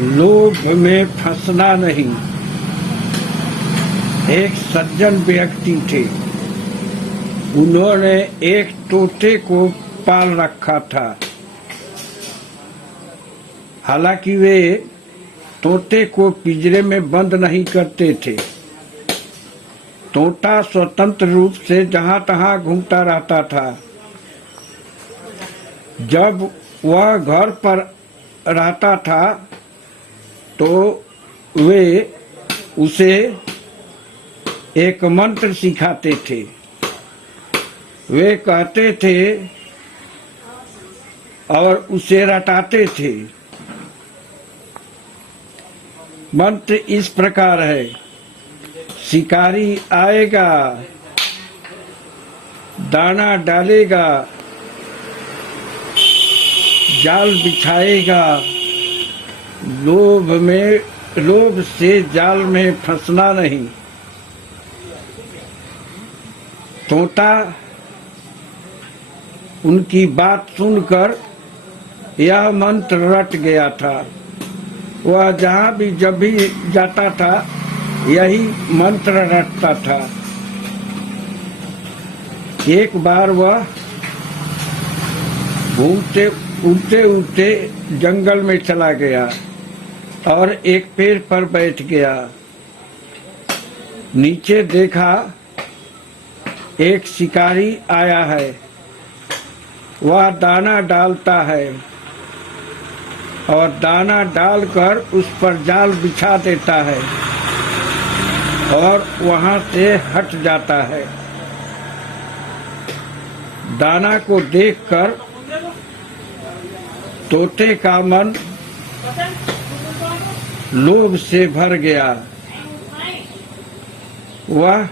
लोभ में फंसना नहीं। एक सज्जन व्यक्ति थे, उन्होंने एक तोते को पाल रखा था। हालांकि वे तोते को पिंजरे में बंद नहीं करते थे। तोता स्वतंत्र रूप से जहां तहां घूमता रहता था। जब वह घर पर रहता था तो वे उसे एक मंत्र सिखाते थे। वे कहते थे और उसे रटाते थे। मंत्र इस प्रकार है: शिकारी आएगा, दाना डालेगा, जाल बिछाएगा, लोभ से जाल में फंसना नहीं। तोता उनकी बात सुनकर यह मंत्र रट गया था। वह जहाँ भी जब भी जाता था यही मंत्र रटता था। एक बार वह घूमते उड़ते उड़ते जंगल में चला गया और एक पेड़ पर बैठ गया। नीचे देखा एक शिकारी आया है। वह दाना डालता है और दाना डालकर उस पर जाल बिछा देता है और वहां से हट जाता है। दाना को देखकर तोते का मन लोभ से भर गया। वह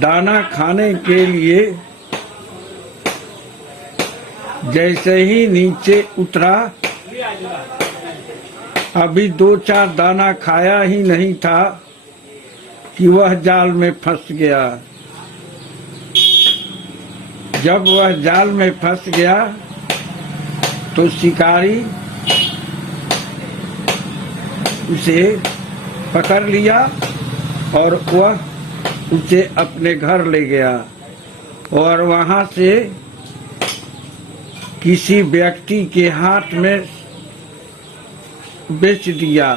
दाना खाने के लिए जैसे ही नीचे उतरा, अभी 2-4 दाना खाया ही नहीं था कि वह जाल में फंस गया। जब वह जाल में फंस गया तो शिकारी उसे पकड़ लिया और वह उसे अपने घर ले गया और वहां से किसी व्यक्ति के हाथ में बेच दिया।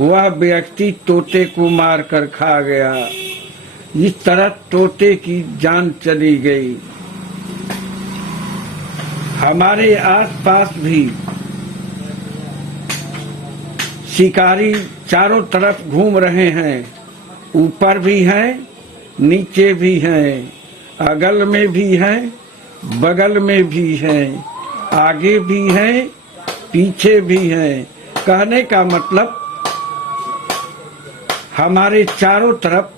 वह व्यक्ति तोते को मारकर खा गया। इस तरह तोते की जान चली गई। हमारे आसपास भी शिकारी चारों तरफ घूम रहे हैं। ऊपर भी हैं, नीचे भी हैं, अगल में भी हैं, बगल में भी हैं, आगे भी हैं, पीछे भी हैं। कहने का मतलब हमारे चारों तरफ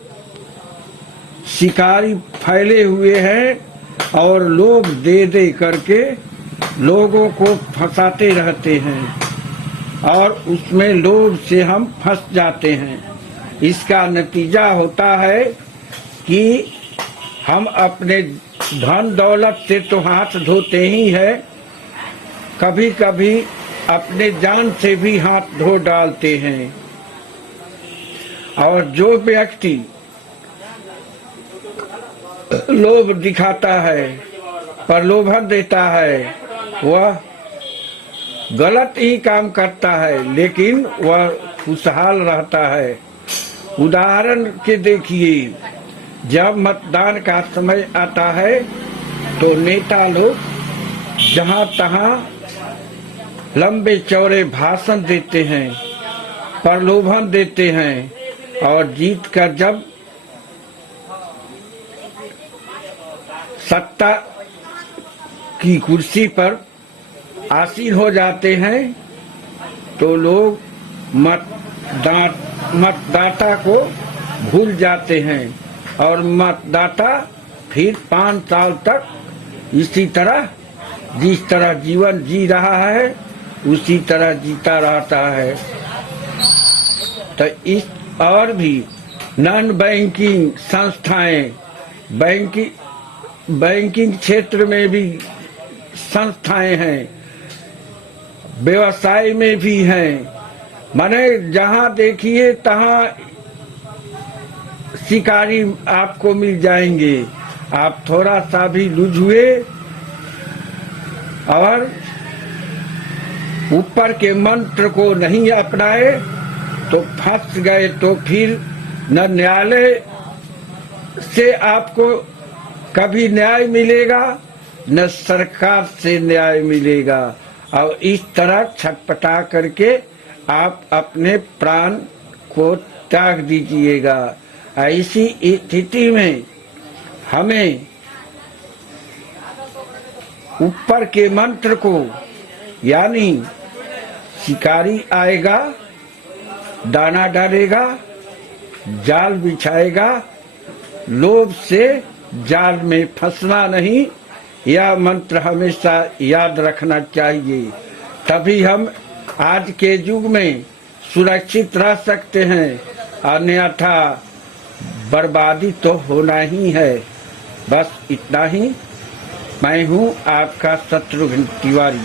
शिकारी फैले हुए हैं और लोग दे दे करके लोगों को फंसाते रहते हैं और उसमें लोभ से हम फंस जाते हैं। इसका नतीजा होता है कि हम अपने धन दौलत से तो हाथ धोते ही है, कभी कभी अपने जान से भी हाथ धो डालते हैं। और जो व्यक्ति लोभ दिखाता है, प्रलोभन देता है, वह गलत ही काम करता है, लेकिन वह खुशहाल रहता है। उदाहरण के देखिए, जब मतदान का समय आता है तो नेता लोग जहां तहां लंबे चौड़े भाषण देते हैं, प्रलोभन देते हैं और जीत कर जब सत्ता की कुर्सी पर आसीन हो जाते हैं तो लोग मतदाता को भूल जाते हैं और मतदाता फिर 5 साल तक इसी तरह जिस तरह जीवन जी रहा है उसी तरह जीता रहता है। तो इस और भी नॉन बैंकिंग संस्थाएं, बैंकिंग क्षेत्र में भी संस्थाएं हैं, व्यवसाय में भी हैं, माने जहां देखिए तहां शिकारी आपको मिल जाएंगे। आप थोड़ा सा भी लूज हुए और ऊपर के मंत्र को नहीं अपनाए तो फंस गए। तो फिर न न्यायालय से आपको कभी न्याय मिलेगा न सरकार से न्याय मिलेगा। और इस तरह छटपटा करके आप अपने प्राण को त्याग दीजिएगा। ऐसी स्थिति में हमें ऊपर के मंत्र को, यानी शिकारी आएगा, दाना डालेगा, जाल बिछाएगा, लोभ से जाल में फंसना नहीं, यह मंत्र हमेशा याद रखना चाहिए। तभी हम आज के युग में सुरक्षित रह सकते हैं, अन्यथा बर्बादी तो होना ही है। बस इतना ही। मैं हूँ आपका शत्रुघ्न तिवारी।